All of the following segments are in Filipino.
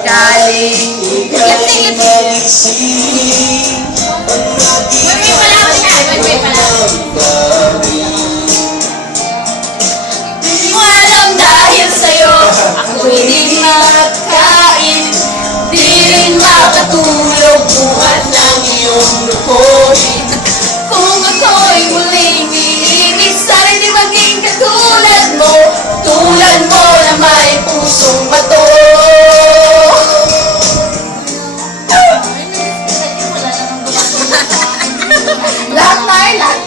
Galing ika'y magsing ang ating di mo alam dahil sa'yo ako'y di makakain, di rin makatulog buhat ng iyong lukohin. Kung ako'y muling iibig, sana'y di maging katulad mo na may pusong bato.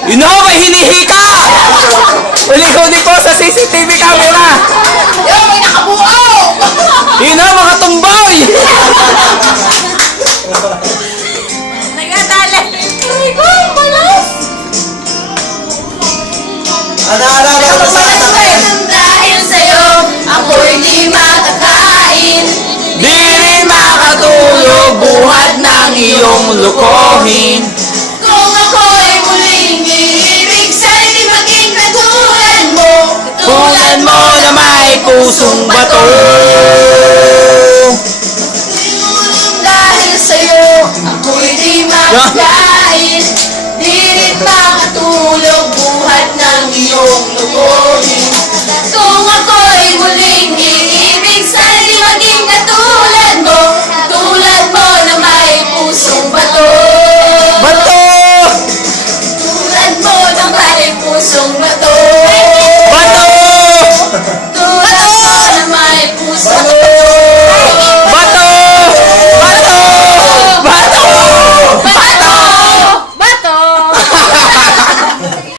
Ino, may hinihika! Uli-huli ko sa CCTV camera! Yo, may nakabuo! Ino, mga tumboy! Nagatala. Ay, ko, malas! Ano ko sa Dahil sa'yo, ako'y di makakain, Di rin makatulog buhat ng iyong lukohin. kung ako'y muling iibig, sana'y di maging katulad mo Tulad mo na may pusong bato. Dahil sa'yo, ako'y di makakain, di rin makatulog